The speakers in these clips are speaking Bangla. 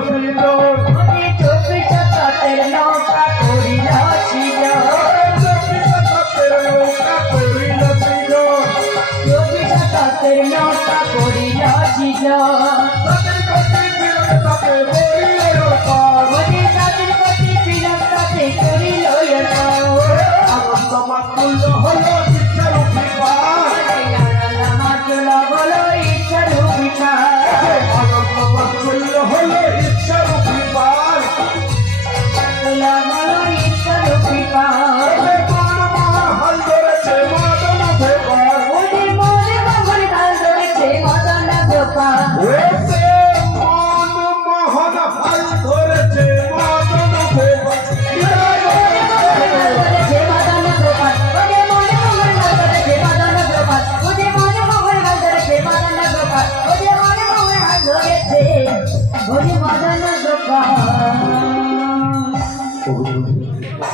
সিজন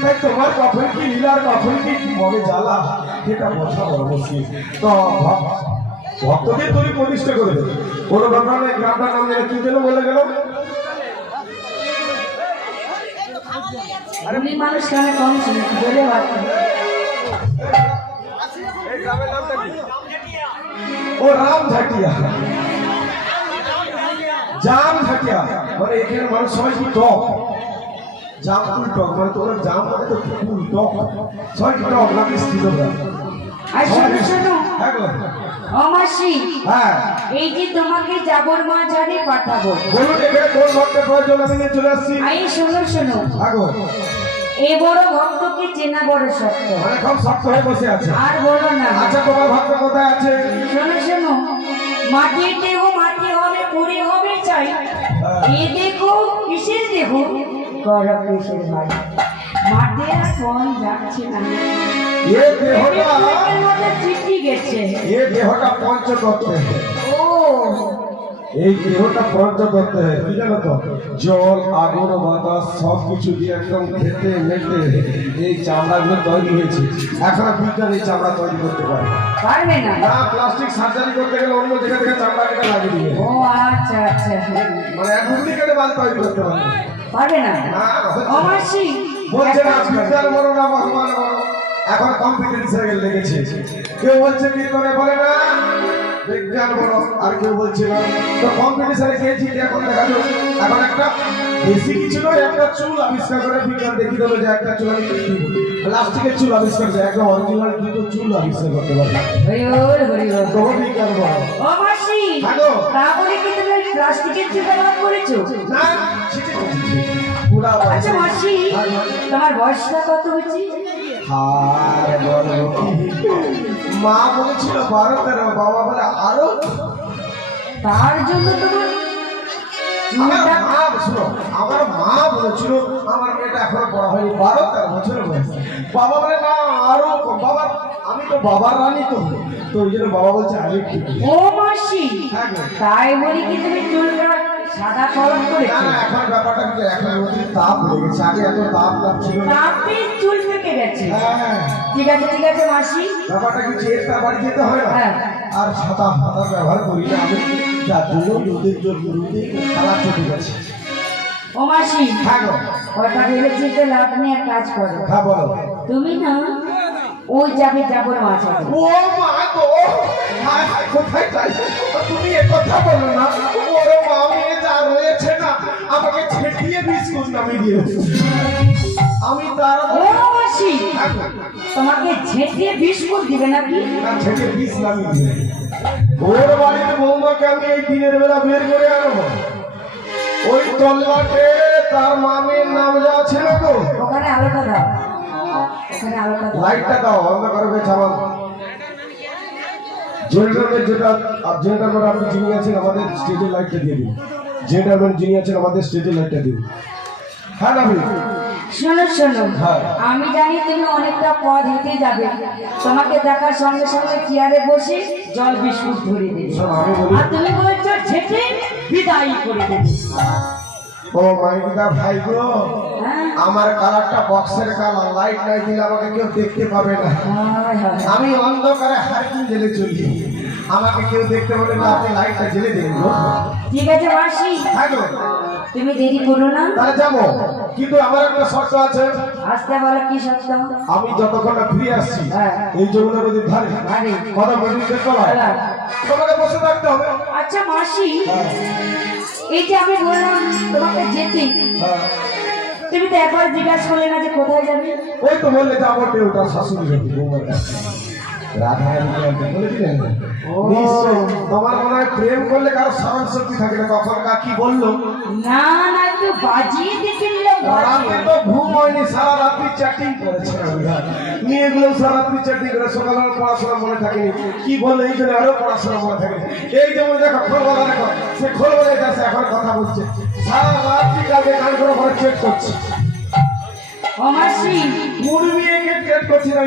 তাই তোমার কখন কি লীলার কখন কি মনে জ্বালা? সেটা বোঝা বড় মুশকিল। তো ভক- ভক্তদের তুমি প্রতিষ্ঠা করে দেবে। কোনো ব্যাপার নেই গ্রামটার নাম যেন কি যেন বলে গেল। মানুষ কেন কম বলে ও রাম ঝাটিয়া জাম ঝাটিয়া মানে এখানে মানুষ সবাই কি টক জাম ফুল টক মানে তোমরা জাম মানে তো ফুল টক। টক না মিষ্টি তোমরা আর শোনো শোনো। হ্যাঁ। অমাসি হ্যাঁ। এই যে তোমাকে জাবর মাঝারে পাঠাবো। বলুন এখানে কোন ভক্তের প্রয়োজন? আমি নিয়ে চলে আসছি। এই শোনো শোনো। হ্যাঁ গো। এ বড় ভক্তকে চেনা বড় শক্ত। মানে খুব শক্ত হয়ে বসে আছে। আর বলো না। আচ্ছা তোমার ভক্ত কোথায় আছে? শোনো শোনো। মাটির দেহ মাটি হবে পরে হবে চাই। এ দেখো কিসের দেহ? করো কিসের মাঠে আর যাচ্ছে না। এ দেহটা মধ্যে চিঠি গেছে। এ দেহটা পঞ্চতত্ত্বে। ও। এই দেহটা করতে হয় কি জানো তো? জল আগুন বাতাস সব কিছু দিয়ে একদম খেতে মেটে এই চামড়াগুলো তৈরি হয়েছে। এখন বিজ্ঞান এই চামড়া তৈরি করতে পারে পারবে না। না প্লাস্টিক সার্জারি করতে গেলে অন্য জায়গা থেকে চামড়া কেটে লাগিয়ে দিবে। ও আচ্ছা আচ্ছা। মানে এক ডুপ্লিকেটে মাল তৈরি করতে পারে পারবে না অমাসি বলছে না বিজ্ঞান বড় না ভগবান বড় এখন কম্পিউটার হিসেবে লেগেছে কেউ বলছে কি করে বলে না? বিজ্ঞান বড় আর কেউ বলছে না। তো কম্পিটিশনে গিয়েছি এখন দেখা এখন একটা বেশি কিছু নয় একটা চুল আবিষ্কার করে বিজ্ঞান দেখিয়ে দেবে যে একটা চুল আমি প্লাস্টিকের চুল আবিষ্কার করে একটা অরিজিনাল দুটো চুল আবিষ্কার করতে পারবে। হরি বল হরি বল। তো বিজ্ঞান বড় অমাসি হ্যালো। তারপরে কি তুমি ওই প্লাস্টিকের চুল ব্যবহার করেছ? না আচ্ছা মাসি তোমার বয়সটা কত হয়েছে? আর মা বলেছিল বারো তেরো বাবা বলে আরও। তার জন্য তোমার আমার মা শুনো আমার মা বলেছিল আমার মেয়েটা এখনও পড়া হয়নি বারো তেরো বছরের বয়স। বাবা বলে না আরও বাবা আমি তো বাবার রানী তো। তো ওই জন্য বাবা বলছে আমি একটু ও মাসি হ্যাঁ। তাই বলি কি তুমি চুলটা সাদা কলম না করেছ? না এখন ব্যাপারটা কিন্তু এখন তাপ হয়ে গেছে। আগে এত তাপ তাপ চুল পেকে গেছে। হ্যাঁ ঠিক আছে ঠিক আছে মাসি। ব্যাপারটা কি তার বাড়ি যেতে হয় না? হ্যাঁ। আর ছাতা ফাতা ব্যবহার করি না আমি যার জন্য রোদের জন্য রোদে কালার চলে গেছে। ও মাসি হ্যাঁ কথা ভেবেছি তো লাভ নিয়ে এক কাজ করো। হ্যাঁ বলো। তুমি না ওই যাবে যাব মাছ হবে ও মা গো। হায় হায় কোথায় যাই? তুমি এ কথা বলো না। ওরে মা মেয়ে যা রয়েছে না আমাকে ছেটিয়ে বিস্কুট নামিয়ে দিয়েছে। আমি তার গো, তোমাকে ঝেঁটিয়ে বিস্কুট দিবে নাকি? না ছেটিয়ে বিষ দিয়েছে ওর বাড়িতে বৌমাকে আমি এই দিনের বেলা বের করে আনব। ওই তল্লাটে তার মামের নাম যা আছে না গো। ওখানে আলোটা দাও। ওখানে আলোটা দাও। লাইটটা দাও অন্ধকার হয়ে ছাড়াও জেনারেটর যেটা জেনারেটর আপনি যিনি আছেন আমাদের স্টেজের লাইটটা দিয়ে দিন। জেনারেটর যিনি আছেন আমাদের স্টেজের লাইটটা দিন। হ্যাঁ নাবি শোনো শোনো। হ্যাঁ। আমি জানি তুমি অনেকটা পথ হেঁটে যাবে। তোমাকে দেখার সঙ্গে সঙ্গে চেয়ারে বসে জল বিস্কুট ধরে দেবে। আর তুমি বলছো ছেটে বিদায় করে দেবে। ও মাইকিদা ভাই গো হ্যাঁ। আমার কালারটা বক্সের কালার লাইট নাই দিলে আমাকে কেউ দেখতে পাবে না। হায় হায়। আমি অন্ধকারে হারকিন জেলে চলি। আমাকে কেউ দেখতে পাবে না আপনি লাইটটা জেলে দিন ঠিক আছে মাসি। হ্যাঁ তুমি দেরি করো না তাহলে যাব কিন্তু আমার একটা শর্ত আছে আসতে বলো কি সত্য আমি যতক্ষণ ফিরে আসছি হ্যাঁ। এই যমুনা নদীর ধারে। কথা বলি হ্যাঁ। তোমাকে বসে থাকতে হবে আচ্ছা মাসি এই যে আমি বললাম তোমাকে যেতে হ্যাঁ। তুমি তো একবার জিজ্ঞাসা করলে না যে কোথায় যাবে ওই তো বললে যাব ওটা শাশুড়ি বৌমার কাছে। তোমার মনে হয় প্রেম করলে কারও স্মরণ শক্তি থাকে না? কখন কা কি বলল? না না একটু বাজিয়ে দেখে রাতে তো ঘুম হয়নি সারা রাত্রি চ্যাটিং করেছে মেয়েগুলো সারা রাত্রি চ্যাটিং করে পড়াশোনা মনে থাকেনি। কি বললে? এই জন্য আরও পড়াশোনা মনে থাকেনি। এই যেমন দেখো খোলবেলা দেখো সে খোলবেলায় যাচ্ছে এখন কথা বলছে। সারা রাত্রি কালকে গান করে চেক করছে? ও মাসি। মুরবিকে চেক করছি না।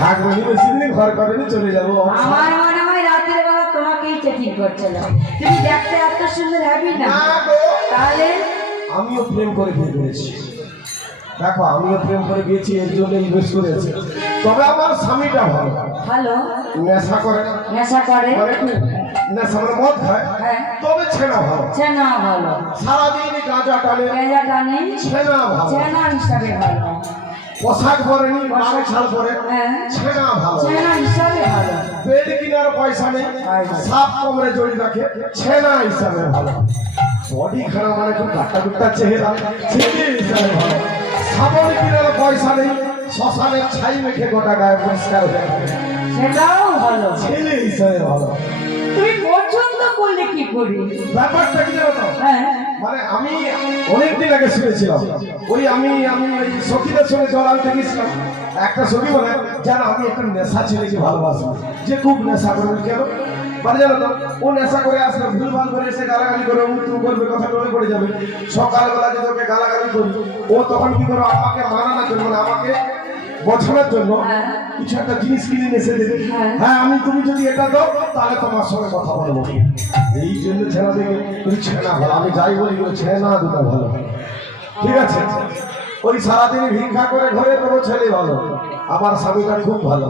থাকব নি বেশি দিন ঘর করেনি চলে যাব। আমার মনে হয় রাতের বেলা তোমাকেই চেকিং করছিল তুমি দেখতে এত সুন্দর হ্যাপি না? না। তাহলে? আমিও প্রেম করে বিয়ে করেছি। দেখো আমিও প্রেম করে গিয়েছি এর জন্য ইনভেস্ট করেছি। তবে আমার স্বামীটা ভালো। ভালো? নেশা করে নেশা করে? নেশা মানে মদ খায়। হ্যাঁ। তবে ছেনা ভালো। চেনা ভালো। সারাদিন গাঁজা টানে। গেজা টানে। ছেনা ভালো। চেনা হিসাবে ভালো। পোশাক পরেনি মারে ছাল পরে। হ্যাঁ। ছেনা ভালো। চেনা হিসাবে ভালো। বেড কিনার পয়সা নেই। সাপ কমরে জড়ি রাখে ছেনা হিসাবে ভালো। বডি খারাপ মানে খুব কাটা কুটা চেহারা ছেলে হিসাবে ভালো। সাবন কিনার পয়সা নেই শ্মশানের ছাই মেখে গোটা গায়ে পরিষ্কার হয়ে। সেটাও ভালো। ছেলে হিসাবে ভালো। তুমি পছন্দ করলে কি করি? ব্যাপারটা কি জানো তো? হ্যাঁ। মানে আমি অনেকদিন আগে শুনেছিলাম। ওই আমি আমি ওই সখীদের সঙ্গে জল আনতে গেছিলাম একটা সখী বলে যেন আমি একটা নেশা ছেলেকে ভালোবাসি। যে খুব নেশা করবে কেন মানে জানো তো, ও নেশা করে আসলে ভুল ভালো করে এসে গালাগালি করে উত্তর করবে কথা টলে পড়ে যাবে। সকালবেলা যদি ওকে গালাগালি করি, ও তখন কি করবে? আমাকে মানা না করবে না আমাকে বছরের জন্য হ্যাঁ। কিছু একটা জিনিস কিনে এসে দেবে। হ্যাঁ। হ্যাঁ আমি তুমি যদি এটা দাও তাহলে তোমার সঙ্গে কথা বলব। এই জন্য ছেনা দেখে তুমি ছেনা ভালো আমি যাই বলি ছেনা দুটো ভালো। ঠিক আছে? ওই সারাদিন ভিক্ষা করে ঘরে কোনো ছেলে ভালো। আমার স্বামীটা খুব ভালো।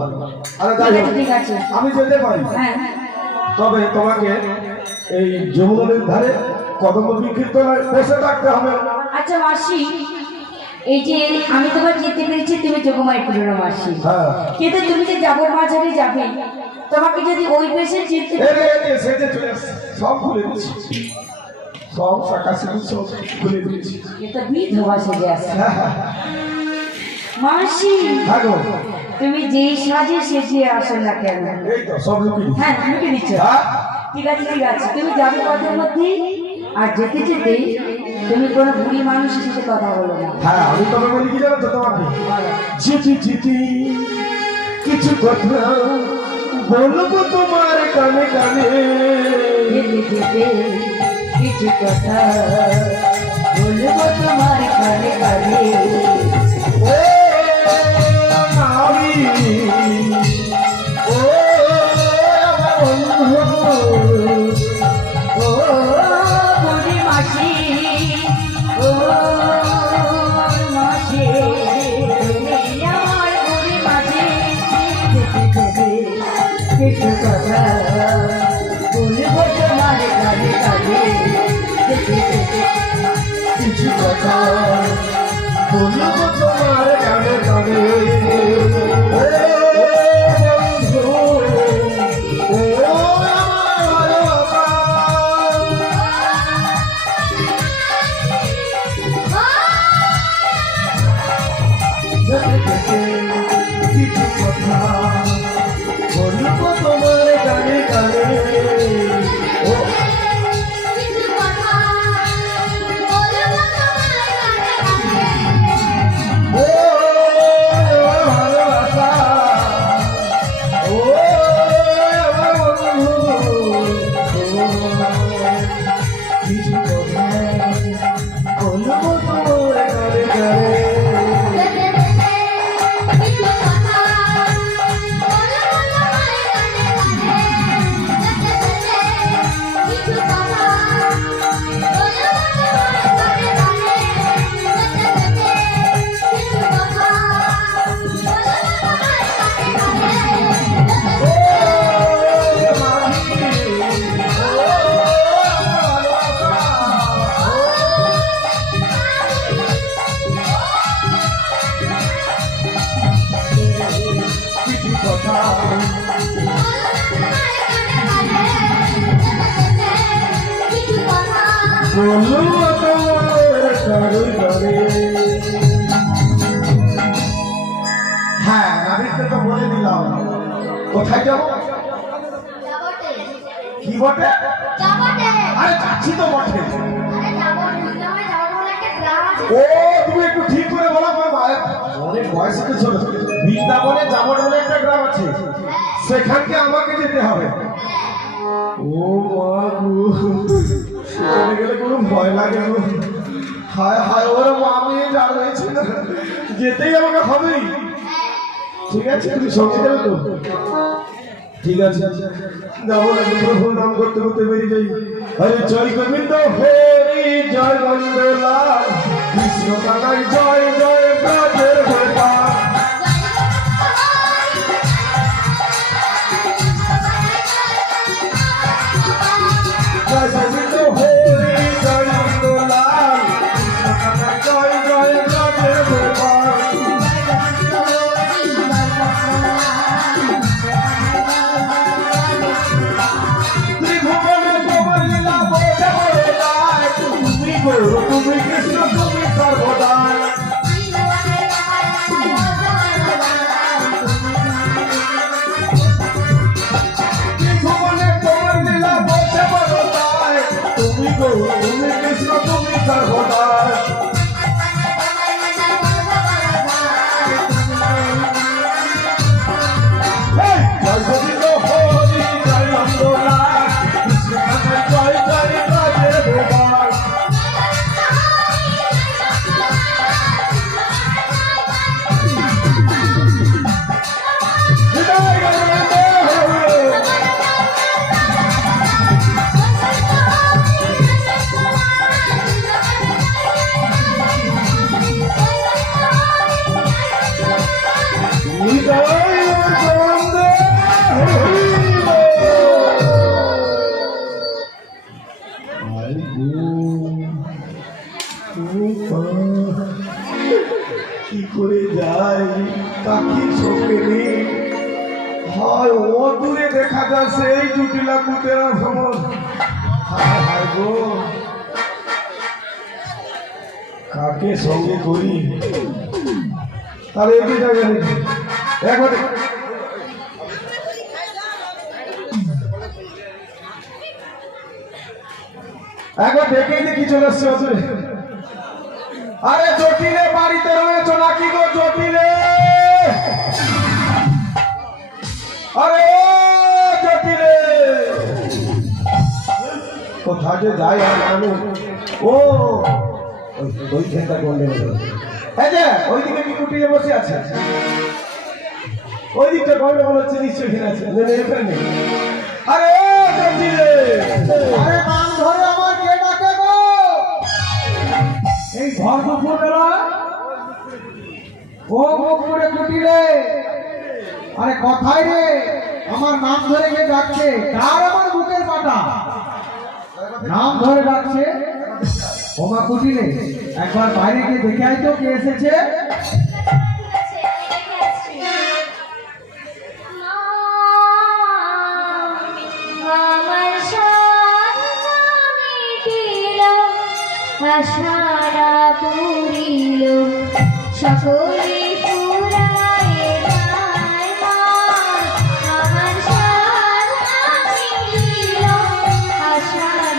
আরে যাই আছে আমি যেতে পারি। হ্যাঁ। তবে তোমাকে এই যমুনের ধারে কদম বিকীর্তনায় বসে থাকতে হবে। আচ্ছা মাসি এই যে আমি তোমার যেতে পেরেছি তুমি পুরনো মাসি হ্যাঁ। কিন্তু তুমি যে যাবর মাঝারে যাবে তোমাকে যদি ওই বেশে যেতে। সব খুলে দিচ্ছি সব শাখা সিঁদুর সব খুলে দিয়েছি এটা বিধবা সেজে আছে মাসি হ্যাঁ তুমি যেই সাজে সেজে আসো না কেন? হ্যাঁ লুকে দিচ্ছ। হ্যাঁ? ঠিক আছে ঠিক আছে। তুমি যাবে পথের মধ্যে আর যেতে যেতে তুমি কোনো বুড়ি মানুষের সাথে কথা বলো না। হ্যাঁ আমি তবে বলি কি জানো তো তোমাকে? চিঠি চিঠি কিছু কথা বলব তোমার কানে কানে। যেতে যেতে কিছু কথা কিছু কথা বলব তোমার গানে কানে কথা হ্যাঁ তো বলে কোথায় যাব? কি বটে? আরে তো বটে। ও, তুমি একটু ঠিক করে বলো অনেক ছোট। বৃন্দাবনে যাব বলে আছে। সেখানকে আমাকে যেতে হবে। ও মা গো। সেখানে গেলে কোনো ভয় লাগে হায় হায়, ওর মা যা রয়েছে যেতেই আমাকে হবেই। ঠিক আছে, তুমি সঙ্গে যাবে তো? ঠিক আছে। যাব প্রভু নাম করতে করতে বেরিয়ে যাই। হরে জয় গোবিন্দ হরি জয় গন্ধলাল কৃষ্ণ জয় জয় তুমি গৌর হায় হায় কাকে সঙ্গে করি? তাহলে এগিয়ে যাবে একবার একবার দেখেই দেখি চলে আসছে আরে জটিলে বাড়িতে রয়েছ নাকি গো জটিলে? আরে কোথায় যে যাই আর ও! ওই ঘেন্টা গন্ডে হ্যাঁ যে, ওইদিকে কি কুটিরে বসে আছে? ওই দিকটা গন্ডগোল হচ্ছে, নিশ্চয়ই ঘিরে আছে। এখানে। আরে আরে নাম ধরে আমার কে ডাকে গো! এই ঘর দুপুর বেলা ও মুখ করে কুটিরে! আরে, কথাই রে! আমার নাম ধরে কে ডাকছে? কার আমার বুকের পাটা? নাম ধরে ডাকছে। ওমা কুটিরে একবার বাইরে গিয়ে দেখে আই তো কে এসেছে? সকলে